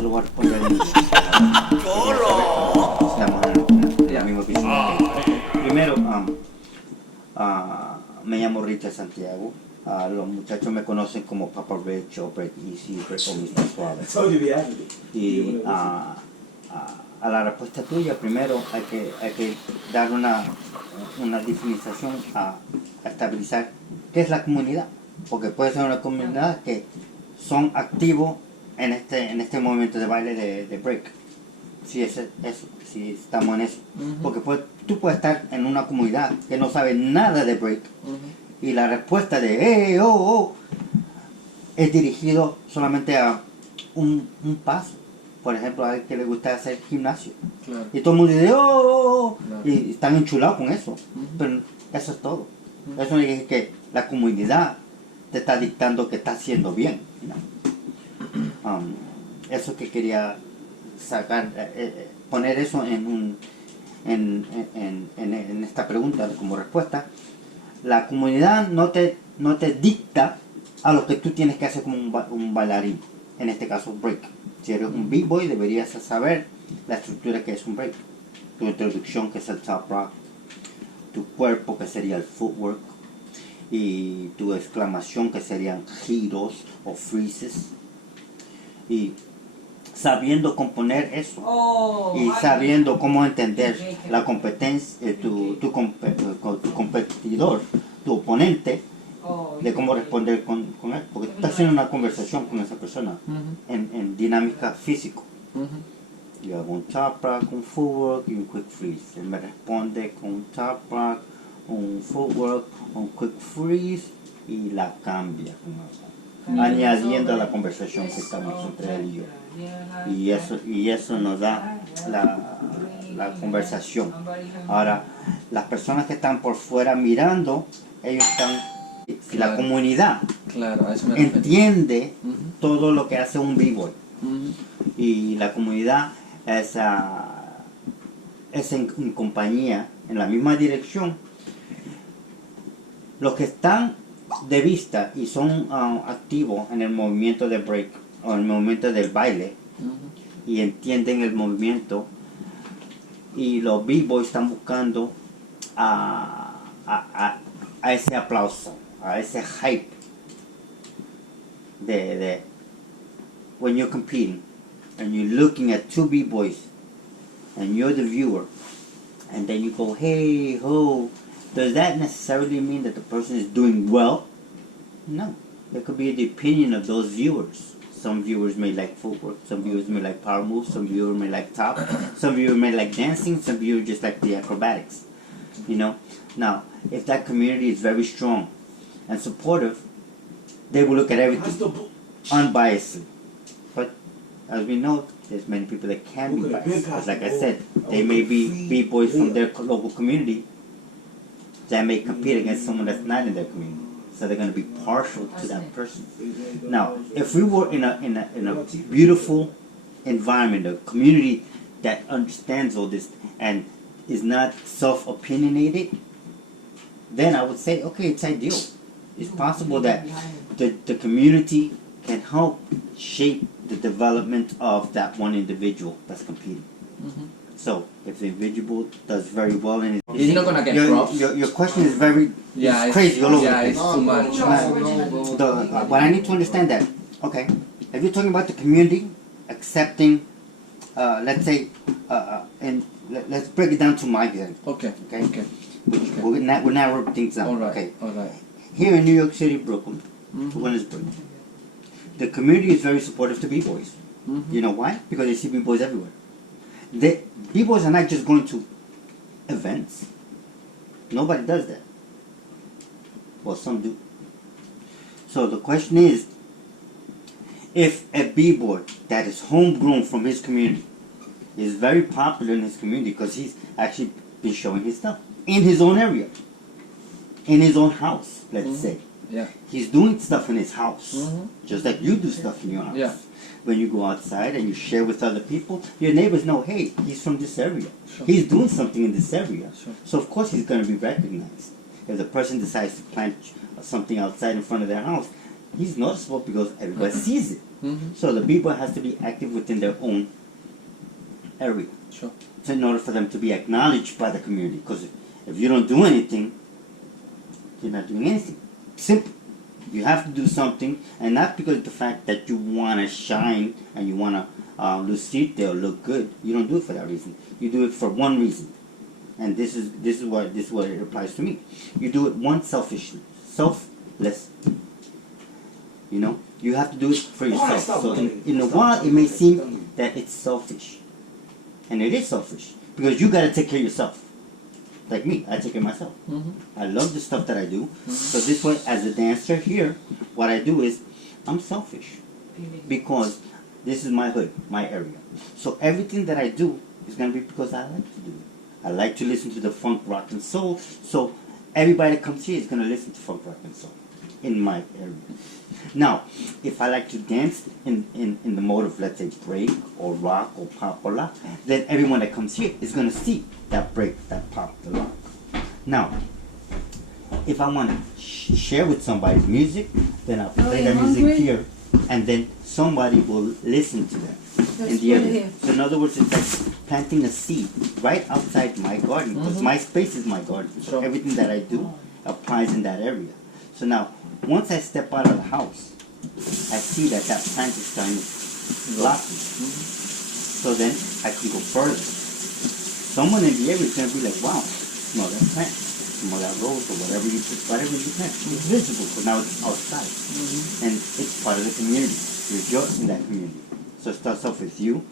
te lo voy a responder en inglés. Estamos en la misma oficina. Primero, me llamo Richard Santiago. Los muchachos me conocen como Papa Rich o Breakeasy o Mr. Suave. Y a la respuesta tuya, primero hay que dar una definición a estabilizar qué es la comunidad, porque puede ser una comunidad que son activos en este movimiento de baile de break, si estamos en eso, porque tú puedes estar en una comunidad que no sabe nada de break y la respuesta de hey, oh, oh, es dirigido solamente a un paso. Por ejemplo, a alguien que le gusta hacer gimnasio. Claro. Y todo el mundo dice, oh, claro. Y están enchulados con eso. Pero eso es todo. Eso no es que la comunidad te está dictando que está haciendo bien. ¿No? Eso que quería sacar, poner eso en esta pregunta como respuesta. La comunidad no te dicta a lo que tú tienes que hacer como un bailarín. En este caso, break. Si eres un b-boy, deberías saber la estructura que es un break. Tu introducción, que es el top rock. Tu cuerpo, que sería el footwork. Y tu exclamación, que serían giros o freezes. Y sabiendo componer eso. Y sabiendo cómo entender la competencia, tu competidor, tu oponente. De cómo responder con él, porque tú estás haciendo una conversación con esa persona en dinámica físico. Yo hago un top rock, un footwork y un quick freeze. Él me responde con un top rock, un footwork, un quick freeze y la cambia, añadiendo a la conversación que estamos entre él y yo. Y eso nos da la conversación. Ahora, las personas que están por fuera mirando, ellos están. Si la comunidad entiende todo lo que hace un b-boy y la comunidad es en compañía, en la misma dirección, los que están de vista y son activos en el movimiento de break o en el movimiento del baile y entienden el movimiento, y los b-boys están buscando a ese aplauso, a ese hype de when you're competing and you're looking at two b-boys and you're the viewer, and then you go, hey ho, does that necessarily mean that the person is doing well? No, it could be the opinion of those viewers. Some viewers may like footwork, some viewers may like power moves, some viewers may like top, some viewers may like dancing, some viewers just like the acrobatics, you know. Now, if that community is very strong and supportive, they will look at everything unbiasedly. But as we know, there's many people that can be biased. Because like I said, they may be b-boys from their local community that may compete against someone that's not in their community. So they're going to be partial to that person. Now, if we were in a beautiful environment, a community that understands all this and is not self-opinionated, then I would say, okay, it's ideal. It's possible that the community can help shape the development of that one individual that's competing. So, if the individual does very well in it, he's not gonna get props. Your question is very it's crazy all over. Yeah, it's too much. But I need to understand that. Okay, if you're talking about the community accepting, let's say, and let's break it down to my example. Okay. We'll narrow things down. All right. Okay. All right. Here in New York City, Brooklyn, Williamsburg, the community is very supportive to b-boys. You know why? Because they see b-boys everywhere. The b-boys are not just going to events. Nobody does that. Well, some do. So the question is, if a b-boy that is homegrown from his community is very popular in his community because he's actually been showing his stuff in his own area, in his own house, let's say. Yeah. He's doing stuff in his house, just like you do stuff in your house. Yeah. When you go outside and you share with other people, your neighbors know, hey, he's from this area. Sure. He's doing something in this area. Sure. So of course he's going to be recognized. If the person decides to plant something outside in front of their house, he's noticeable because everybody sees it. So the b-boy has to be active within their own area. Sure. So in order for them to be acknowledged by the community, because if you don't do anything, you're not doing anything. Simple. You have to do something, and not because of the fact that you want to shine and you want to lucite or look good. You don't do it for that reason. You do it for one reason, and this is what it applies to me. You do it one selfishly, selfless. You know, you have to do it for yourself. So in a while, it may seem that it's selfish, and it is selfish because you got to take care of yourself. Like me, I take care of myself. I love the stuff that I do. So this way, as a dancer here, what I do is I'm selfish because this is my hood, my area. So everything that I do is going to be because I like to do it. I like to listen to the funk, rock, and soul. So everybody that comes here is going to listen to funk, rock, and soul in my area. Now, if I like to dance in the mode of, let's say, break or rock or pop or lock, then everyone that comes here is going to see that break, that pop, the lock. Now, if I want to share with somebody's music, then I'll play that music here, and then somebody will listen to that in the area. So in other words, it's like planting a seed right outside my garden, because my space is my garden. So everything that I do applies in that area. So now, once I step out of the house, I see that plant is starting to blossom. So then I can go further. Someone in the area is going to be like, wow, smell that plant, smell that rose, or whatever you plant. It's visible, so now it's outside. And it's part of the community. You're in that community. So it starts off with you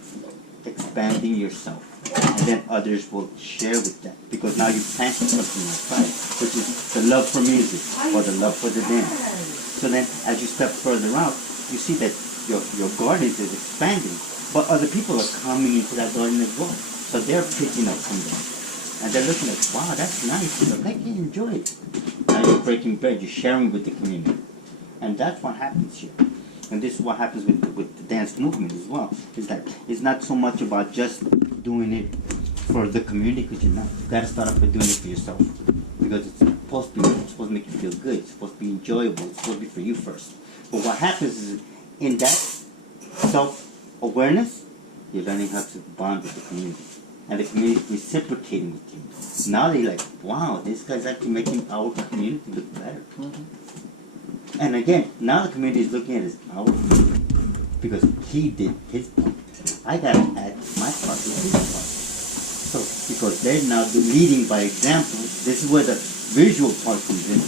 expanding yourself. And then others will share with that. Because now you planted something outside, which is the love for music or the love for the dance. So then as you step further out, you see that your garden is expanding. But other people are coming into that garden as well. So they're picking up from them. And they're looking like, wow, that's nice. So they can enjoy it. Now you're breaking bread, you're sharing with the community. And that's what happens here. And this is what happens with the dance movement as well. Is that it's not so much about just doing it for the community, because you're not. You got to start off by doing it for yourself. Because it's supposed to make you feel good. It's supposed to be enjoyable. It's supposed to be for you first. But what happens is, in that self-awareness, you're learning how to bond with the community. And the community is reciprocating with you. Now they're like, wow, this guy's actually making our community look better. And again, now the community is looking at it as our community. Because he did his part. I got to add my part to his part. So, because they're now leading by example, this is where the visual part comes in.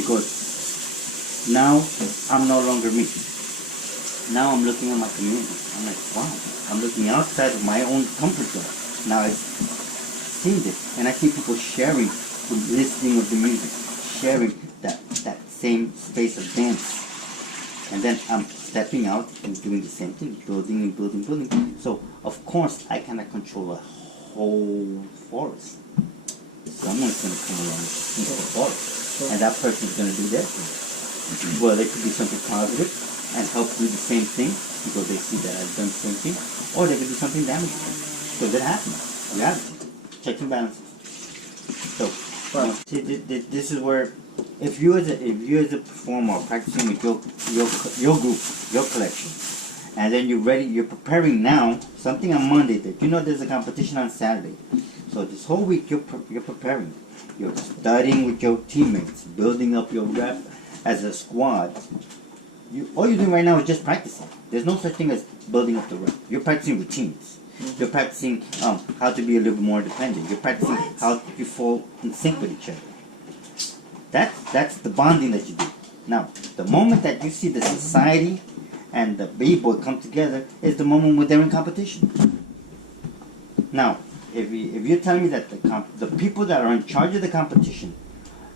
Because now I'm no longer me. Now I'm looking at my community. I'm like, wow, I'm looking outside of my own comfort zone. Now I've seen this, and I see people sharing, listening with the music, sharing that same space of dance. And then I'm stepping out and doing the same thing, building and building, building. So, of course, I cannot control a whole forest. Someone's going to come along into the forest, and that person's going to do their thing. Well, it could be something positive and help do the same thing because they see that I've done the same thing, or they could do something damaging. Because it happens. You have it. Checks and balances. So, see, this is where, if you as a performer are practicing with your group, your collection, and then you're preparing now something on Monday that you know there's a competition on Saturday. So this whole week you're preparing. You're studying with your teammates, building up your rep as a squad. All you're doing right now is just practicing. There's no such thing as building up the rep. You're practicing routines. You're practicing how to be a little bit more independent. You're practicing how you fall in sync with each other. That's the bonding that you do. Now, the moment that you see the society and the b-boy come together is the moment when they're in competition. Now, if you're telling me that the people that are in charge of the competition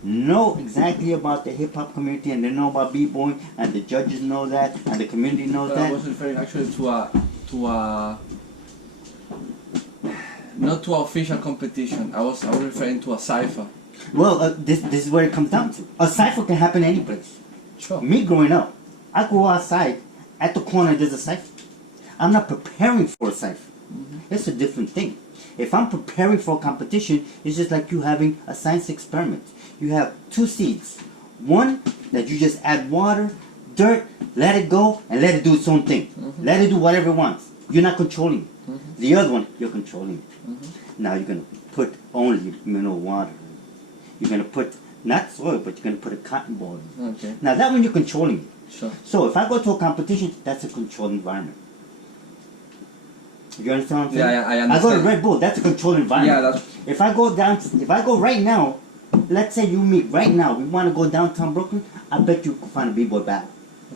know exactly about the hip-hop community and they know about b-boy and the judges know that and the community knows that. I was referring actually to a not to an official competition. I was referring to a cypher. Well, this is where it comes down to. A cypher can happen any place. Sure. Me growing up, I go outside, at the corner there's a cypher. I'm not preparing for a cypher. It's a different thing. If I'm preparing for a competition, it's just like you having a science experiment. You have two seeds. One that you just add water, dirt, Let it go and let it do its own thing. Let it do whatever it wants. You're not controlling it. The other one, you're controlling it. Now you're gonna put only mineral water. You're gonna put not soil, but you're gonna put a cotton ball. Okay. Now that one you're controlling it. Sure. So if I go to a competition, that's a controlled environment. You understand what I'm saying? Yeah, I understand. I go to Red Bull, that's a controlled environment. Yeah, that's. If I go right now, let's say you meet right now, we want to go downtown Brooklyn, I bet you can find a B-boy battle.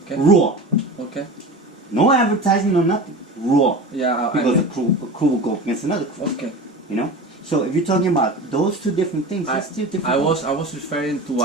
Okay. Raw. Okay. No advertising, no nothing. Raw. Yeah. Because a crew will go against another crew. Okay. You know? So if you're talking about those two different things, that's two different I was referring to